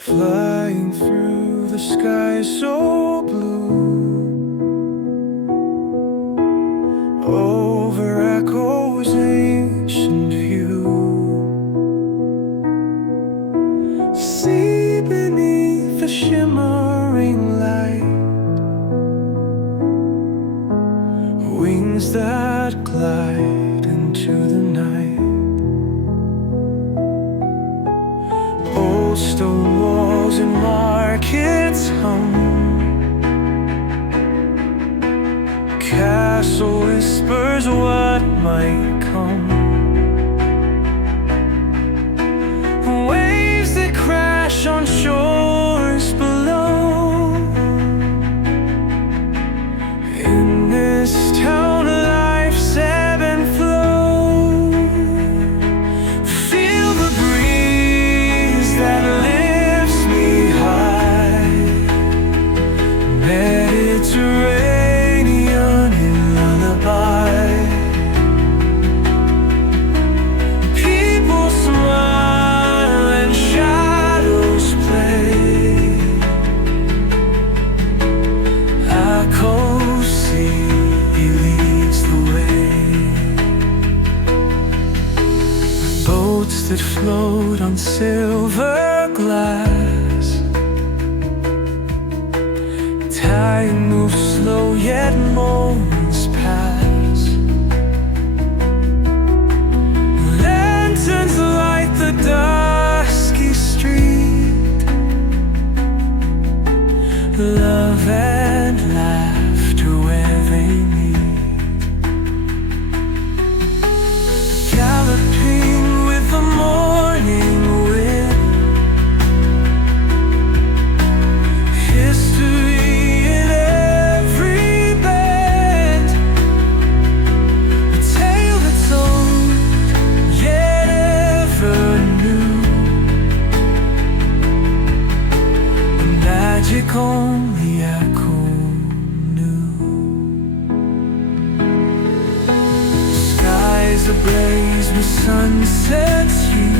flying through the sky so blue, over Akko's ancient view. See beneath the shimmering light, wings that glide into the night. Old stone walls and markets hum, castle whispers what might come. Waves that crash on shores below. In this town life's ebb and flow. Feel the breeze that lifts me high, Mediterranean in lullaby. People smile and shadows play. Akko leads the way. Boats that float on silver glass, time moves slow yet moments pass. Lanterns light the dusky street. Love and laughter where they meet. Galloping with the morning wind, history in every bend. A tale that's old yet ever new, a magic only Akko knew. Skies ablaze with sunsets hue,